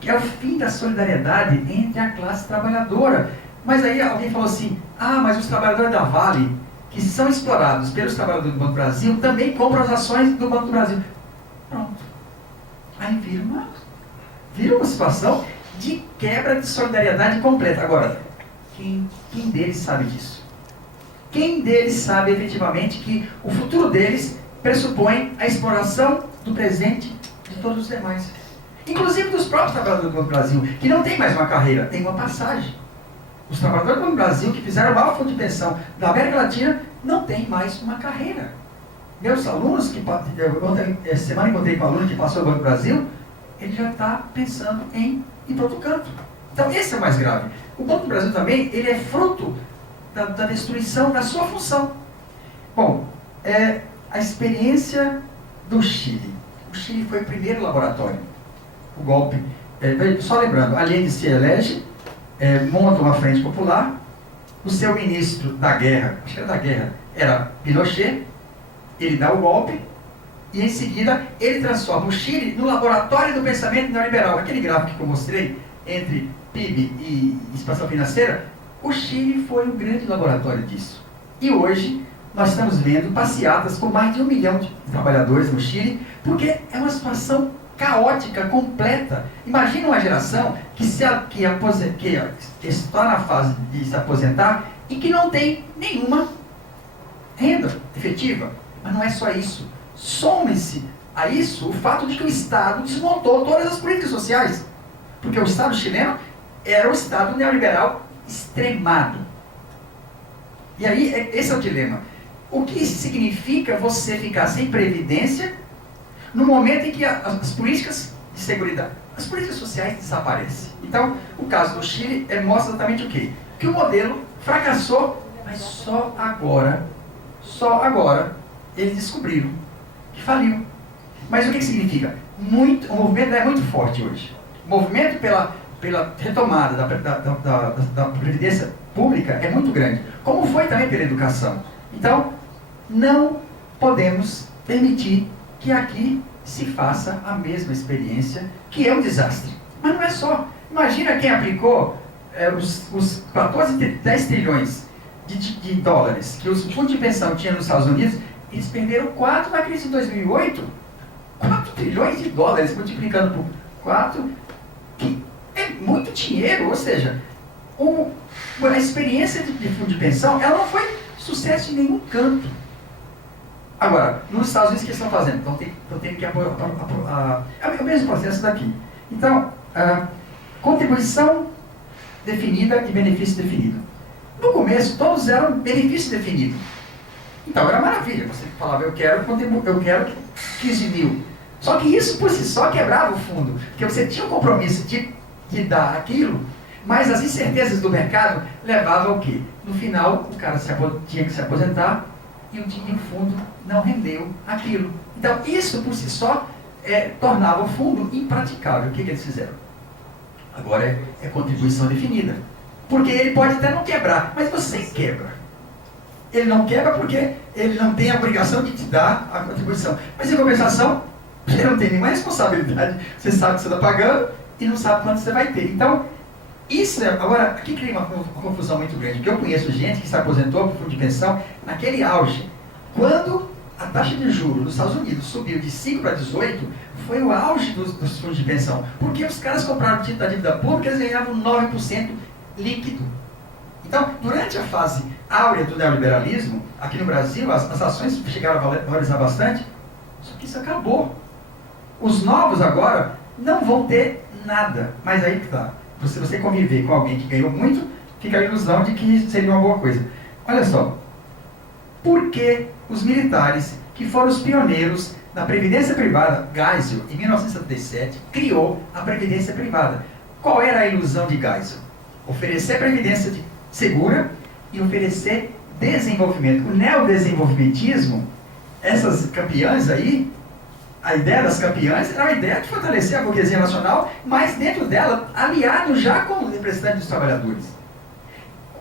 que é o fim da solidariedade entre a classe trabalhadora. Mas aí alguém falou assim, mas os trabalhadores da Vale, que são explorados pelos trabalhadores do Banco do Brasil, também compram as ações do Banco do Brasil. Pronto. Aí vira uma situação de quebra de solidariedade completa. Agora, quem deles sabe disso? Quem deles sabe efetivamente que o futuro deles pressupõe a exploração do presente de todos os demais? Inclusive dos próprios trabalhadores do Banco do Brasil, que não tem mais uma carreira, tem uma passagem. Os trabalhadores do Banco do Brasil, que fizeram o maior fundo de pensão da América Latina, não tem mais uma carreira. Meus alunos, semana encontrei com um aluno que passou no Banco do Brasil, ele já está pensando em ir para outro canto. Então esse é o mais grave. O Banco do Brasil também, ele é fruto da destruição da sua função. Bom, a experiência do Chile. O Chile foi o primeiro laboratório. O golpe, só lembrando, Allende se elege, monta uma frente popular, o seu ministro da guerra, acho que era da guerra, era Pinochet, ele dá o golpe, e em seguida ele transforma o Chile no laboratório do pensamento neoliberal. Aquele gráfico que eu mostrei, entre PIB e expansão financeira, o Chile foi um grande laboratório disso. E hoje nós estamos vendo passeatas com mais de 1 milhão de trabalhadores no Chile, porque é uma situação caótica, completa. Imagina uma geração que está na fase de se aposentar e que não tem nenhuma renda efetiva. Mas não é só isso. Some-se a isso o fato de que o Estado desmontou todas as políticas sociais. Porque o Estado chileno era o Estado neoliberal extremado. E aí, esse é o dilema. O que significa você ficar sem previdência no momento em que as políticas de seguridade, as políticas sociais desaparecem? Então, o caso do Chile mostra exatamente o quê? Que o modelo fracassou, mas só agora, eles descobriram que faliu. Mas o que significa? O movimento é muito forte hoje. O movimento pela retomada da previdência pública é muito grande, como foi também pela educação. Então, não podemos permitir que aqui se faça a mesma experiência, que é um desastre. Mas não é só. Imagina quem aplicou os 10 trilhões de dólares que os fundos de pensão tinham nos Estados Unidos. Eles perderam 4 na crise de 2008. 4 trilhões de dólares multiplicando por 4, que é muito dinheiro. Ou seja, a experiência de fundo de pensão, ela não foi sucesso em nenhum canto. Agora, nos Estados Unidos, o que eles estão fazendo? Estão tendo que apoiar. É o mesmo processo daqui. Então, contribuição definida e benefício definido. No começo, todos eram benefício definido. Então, era maravilha. Você falava, eu quero 15 mil. Só que isso, por si só, quebrava o fundo. Porque você tinha o compromisso de dar aquilo, mas as incertezas do mercado levavam ao quê? No final, o cara tinha que se aposentar e o fundo não rendeu aquilo. Então, isso por si só tornava o fundo impraticável. O que eles fizeram? Agora é contribuição definida. Porque ele pode até não quebrar, mas você quebra. Ele não quebra porque ele não tem a obrigação de te dar a contribuição. Mas em compensação, você não tem nenhuma responsabilidade. Você sabe que você está pagando e não sabe quanto você vai ter. Então, isso agora, aqui cria uma confusão muito grande, porque eu conheço gente que se aposentou por fundo de pensão naquele auge. Quando a taxa de juros nos Estados Unidos subiu de 5 para 18, foi o auge dos fundos de pensão. Porque os caras compraram o título da dívida pública, eles ganhavam 9% líquido. Então, durante a fase áurea do neoliberalismo, aqui no Brasil, as ações chegaram a valorizar bastante, só que isso acabou. Os novos agora não vão ter nada, mas aí que está. Se você conviver com alguém que ganhou muito, fica a ilusão de que seria uma boa coisa. Olha só, por que os militares, que foram os pioneiros na previdência privada, Geisel, em 1977, criou a previdência privada? Qual era a ilusão de Geisel? Oferecer previdência segura e oferecer desenvolvimento. O neodesenvolvimentismo, essas campeãs aí, a ideia das campeãs era a ideia de fortalecer a burguesia nacional, mas dentro dela, aliado já com o representante dos trabalhadores.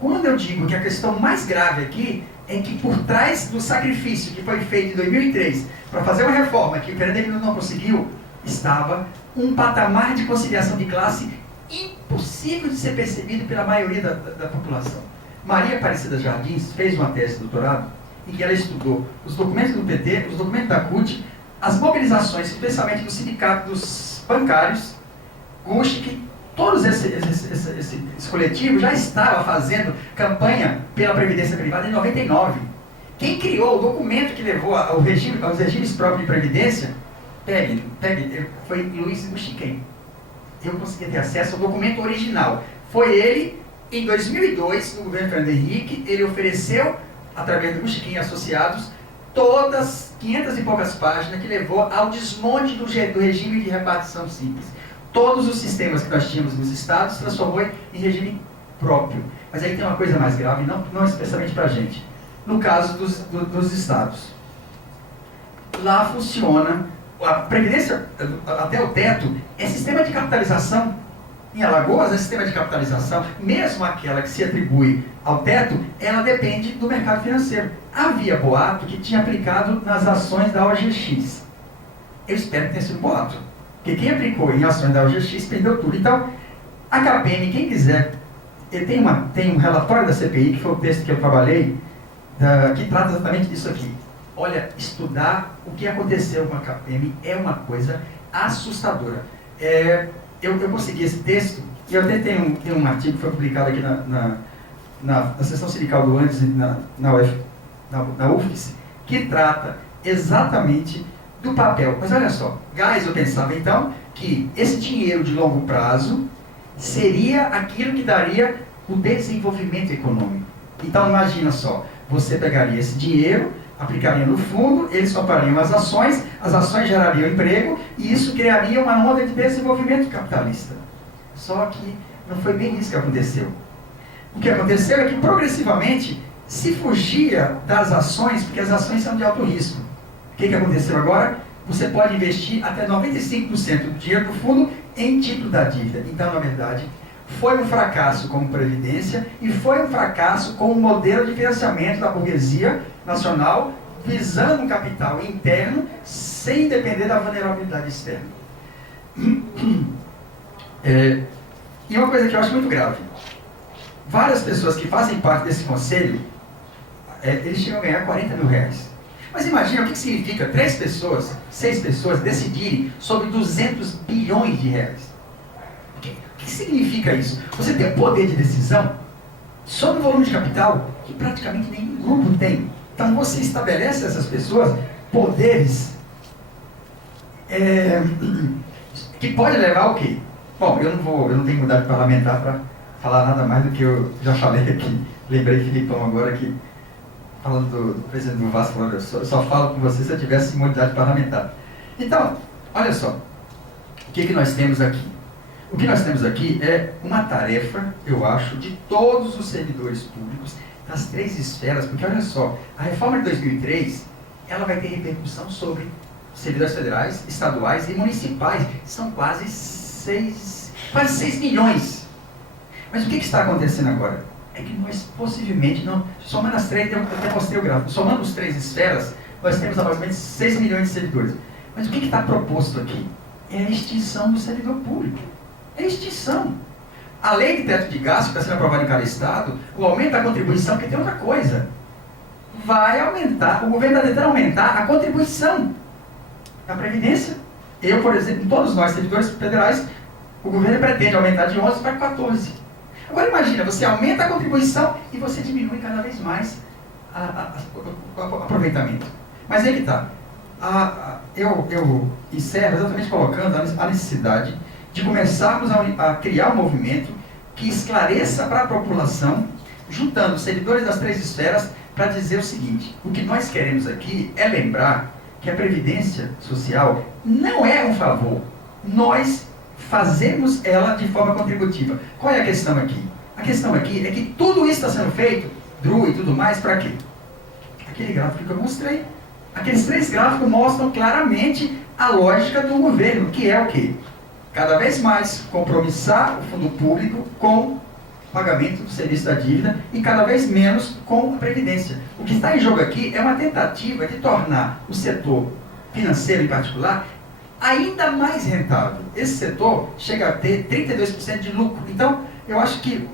Quando eu digo que a questão mais grave aqui é que por trás do sacrifício que foi feito em 2003 para fazer uma reforma que o Fernando não conseguiu, estava um patamar de conciliação de classe impossível de ser percebido pela maioria da população. Maria Aparecida Jardins fez uma tese de doutorado em que ela estudou os documentos do PT, os documentos da CUT, as mobilizações, especialmente do sindicato dos bancários, GUSC, todos esse coletivo já estava fazendo campanha pela Previdência Privada em 99. Quem criou o documento que levou aos regimes próprios de Previdência, foi Luiz Guxiquem. Eu consegui ter acesso ao documento original. Foi ele, em 2002, no governo Fernando Henrique, ele ofereceu, através do Guxiquem e Associados, todas 500 e poucas páginas que levou ao desmonte do regime de repartição simples. Todos os sistemas que nós tínhamos nos estados transformou em regime próprio. Mas aí tem uma coisa mais grave, não especialmente para a gente. No caso dos estados. Lá funciona, a Previdência até o teto é sistema de capitalização. Em Alagoas é sistema de capitalização, mesmo aquela que se atribui ao teto, ela depende do mercado financeiro. Havia boato que tinha aplicado nas ações da OGX. Eu espero que tenha sido boato. Porque quem aplicou em ações da OGX perdeu tudo. Então, a KPM, quem quiser, tem um relatório da CPI, que foi o texto que eu trabalhei, que trata exatamente disso aqui. Olha, estudar o que aconteceu com a KPM é uma coisa assustadora. Eu consegui esse texto, e eu até tenho um artigo que foi publicado aqui na seção sindical do Andes, na UFES, que trata exatamente do papel. Mas olha só, Geisel pensava então que esse dinheiro de longo prazo seria aquilo que daria o desenvolvimento econômico. Então imagina só, você pegaria esse dinheiro, aplicaria no fundo, eles comprariam as ações gerariam emprego, e isso criaria uma onda de desenvolvimento capitalista. Só que não foi bem isso que aconteceu. O que aconteceu é que progressivamente se fugia das ações, porque as ações são de alto risco. O que aconteceu agora? Você pode investir até 95% do dinheiro do fundo em título da dívida. Então, na verdade, foi um fracasso como Previdência e foi um fracasso como modelo de financiamento da burguesia nacional, visando um capital interno sem depender da vulnerabilidade externa. E uma coisa que eu acho muito grave. Várias pessoas que fazem parte desse conselho, eles chegam a ganhar 40 mil reais. Mas imagina o que significa 3 pessoas, 6 pessoas decidirem sobre 200 bilhões de reais. O que significa isso? Você tem poder de decisão sobre o volume de capital que praticamente nenhum grupo tem. Então você estabelece essas pessoas poderes que pode levar ao quê? Bom, eu não tenho mudado de parlamentar para falar nada mais do que eu já falei aqui. Lembrei, Filipão, agora que falando do presidente do Vasco, eu só falo com você se eu tivesse imunidade parlamentar. Então, olha só, o que nós temos aqui? O que nós temos aqui é uma tarefa, eu acho, de todos os servidores públicos, das 3 esferas, porque olha só, a reforma de 2003, ela vai ter repercussão sobre servidores federais, estaduais e municipais. São quase 6 milhões. Mas o que está acontecendo agora? É que nós possivelmente, somando as 3, eu até mostrei o gráfico, somando as 3 esferas, nós temos aproximadamente 6 milhões de servidores. Mas o que está proposto aqui? É a extinção do servidor público. É a extinção. A lei de teto de gasto, que está sendo aprovada em cada estado, o aumento da contribuição, porque tem outra coisa. Vai aumentar, o governo está tentando aumentar a contribuição da Previdência. Eu, por exemplo, todos nós, servidores federais, o governo pretende aumentar de 11 para 14. Agora imagina, você aumenta a contribuição e você diminui cada vez mais o aproveitamento. Mas aí que está. Eu encerro exatamente colocando a necessidade de começarmos a criar um movimento que esclareça para a população, juntando os servidores das 3 esferas, para dizer o seguinte: o que nós queremos aqui é lembrar que a Previdência Social não é um favor. Nós fazemos ela de forma contributiva. Qual é a questão aqui? A questão aqui é que tudo isso está sendo feito, DRU e tudo mais, para quê? Aquele gráfico que eu mostrei. Aqueles 3 gráficos mostram claramente a lógica do governo, que é o quê? Cada vez mais compromissar o fundo público com o pagamento do serviço da dívida e cada vez menos com a Previdência. O que está em jogo aqui é uma tentativa de tornar o setor financeiro, em particular, ainda mais rentável. Esse setor chega a ter 32% de lucro. Então, eu acho que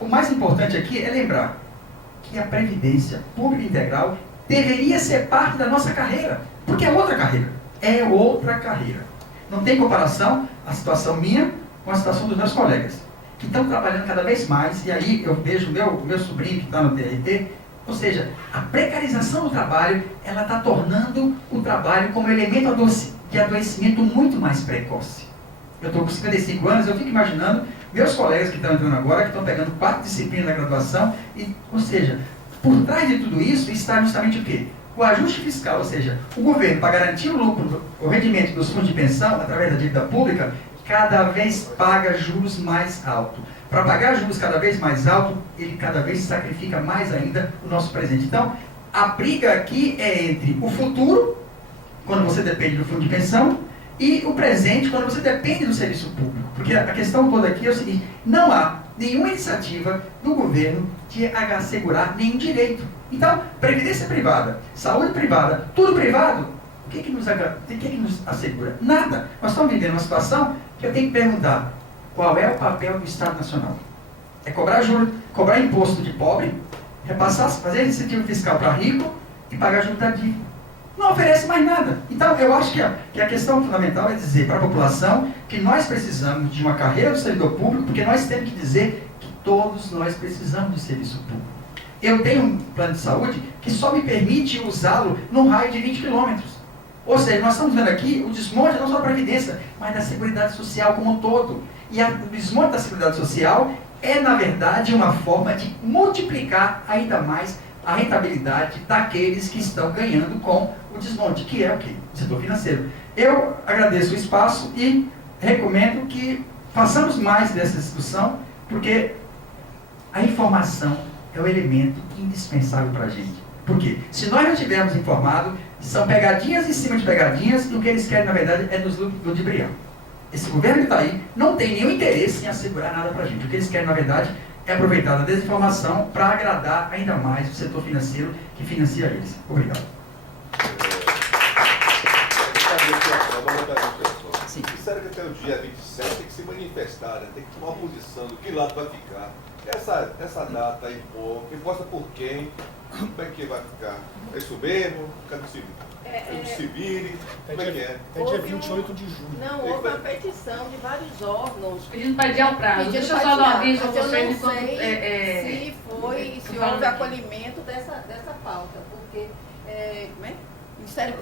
o mais importante aqui é lembrar que a Previdência Pública Integral deveria ser parte da nossa carreira, porque é outra carreira. É outra carreira. Não tem comparação a situação minha com a situação dos meus colegas, que estão trabalhando cada vez mais, e aí eu vejo o meu sobrinho que está no TRT, ou seja, a precarização do trabalho, ela está tornando o trabalho como elemento de adoecimento muito mais precoce. Eu estou com 55 anos, eu fico imaginando meus colegas que estão entrando agora, que estão pegando 4 disciplinas da graduação, ou seja, por trás de tudo isso está justamente o quê? O ajuste fiscal, ou seja, o governo, para garantir o lucro, o rendimento dos fundos de pensão, através da dívida pública, cada vez paga juros mais altos. Para pagar juros cada vez mais altos, ele cada vez sacrifica mais ainda o nosso presente. Então, a briga aqui é entre o futuro, quando você depende do fundo de pensão, e o presente, quando você depende do serviço público. Porque a questão toda aqui é o seguinte, não há nenhuma iniciativa do governo de assegurar nenhum direito. Então, previdência privada, saúde privada, tudo privado, o que nos assegura? Nada. Nós estamos vivendo uma situação que eu tenho que perguntar, qual é o papel do Estado Nacional? É cobrar juros, cobrar imposto de pobre, repassar, fazer incentivo fiscal para rico e pagar juros da dívida. Não oferece mais nada. Então, eu acho que a questão fundamental é dizer para a população que nós precisamos de uma carreira do servidor público, porque nós temos que dizer que todos nós precisamos de serviço público. Eu tenho um plano de saúde que só me permite usá-lo num raio de 20 quilômetros. Ou seja, nós estamos vendo aqui o desmonte não só da Previdência, mas da Seguridade Social como um todo. E o desmonte da Seguridade Social é, na verdade, uma forma de multiplicar ainda mais a rentabilidade daqueles que estão ganhando com o desmonte, que é o quê? O setor financeiro. Eu agradeço o espaço e recomendo que façamos mais dessa discussão, porque a informação é o elemento indispensável para a gente. Por quê? Se nós não estivermos informados, são pegadinhas em cima de pegadinhas, e o que eles querem, na verdade, é nos ludibriar. Esse governo que está aí não tem nenhum interesse em assegurar nada para a gente. O que eles querem, na verdade, é aproveitar a desinformação para agradar ainda mais o setor financeiro que financia eles. Obrigado. Sim. Disseram que até o dia 27 tem que se manifestar, né? Tem que tomar uma posição do que lado vai ficar. Essa data aí, pô, quem gosta por quem, como é que vai ficar? É isso mesmo? Cadê o civil? É do Civile? Como é que é? É dia 28 de junho. Não, houve uma petição de vários órgãos. Pedindo para adiar o prazo. Deixa eu só dar um aviso a vocês. Se foi e se houve acolhimento dessa pauta, porque como é?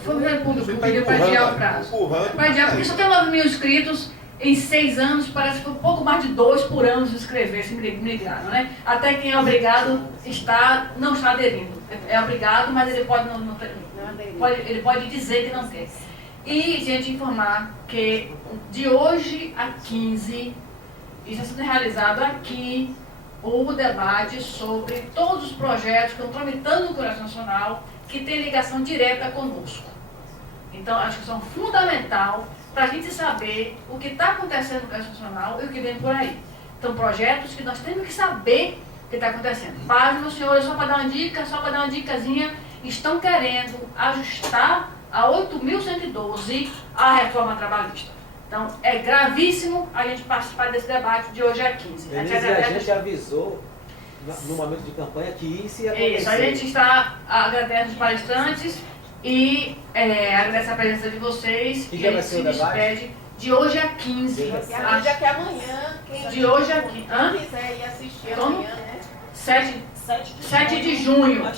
Foi o Ministério Público que pediu para adiar o prazo. Para adiar, porque só tem 9 mil inscritos em 6 anos, parece que foi um pouco mais de 2 por ano se inscrever, se migraram, né? Até quem é obrigado não está aderindo. É obrigado, mas ele pode ele pode dizer que não quer. E, gente, informar que de hoje a 15, está sendo realizado aqui o debate sobre todos os projetos que estão tramitando no Congresso Nacional que tem ligação direta conosco. Então, acho que são fundamental para a gente saber o que está acontecendo no Congresso Nacional e o que vem por aí. Então, projetos que nós temos que saber o que está acontecendo. Paz, meus senhores, só para dar uma dica, só para dar uma dicasinha, estão querendo ajustar a 8.112 a reforma trabalhista. Então, é gravíssimo a gente participar desse debate de hoje a 15. Denise, a gente avisou no momento de campanha que isso ia acontecer. Isso, a gente está agradecendo os palestrantes e agradece a presença de vocês. Que dia vai ser o debate? Despede de hoje a 15. E acho que amanhã, de hoje a 15. Quem quiser ir assistir amanhã, né? 7 de junho.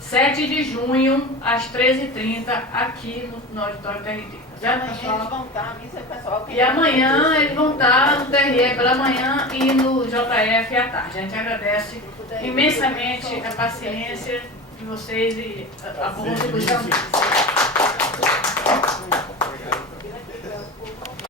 7 de junho, às 13h30, aqui no auditório TRT. E amanhã eles vão estar, avisa o pessoal. E amanhã eles vão estar no TRE pela manhã e no JF à tarde. A gente agradece imensamente a paciência de vocês e a boa contribuição.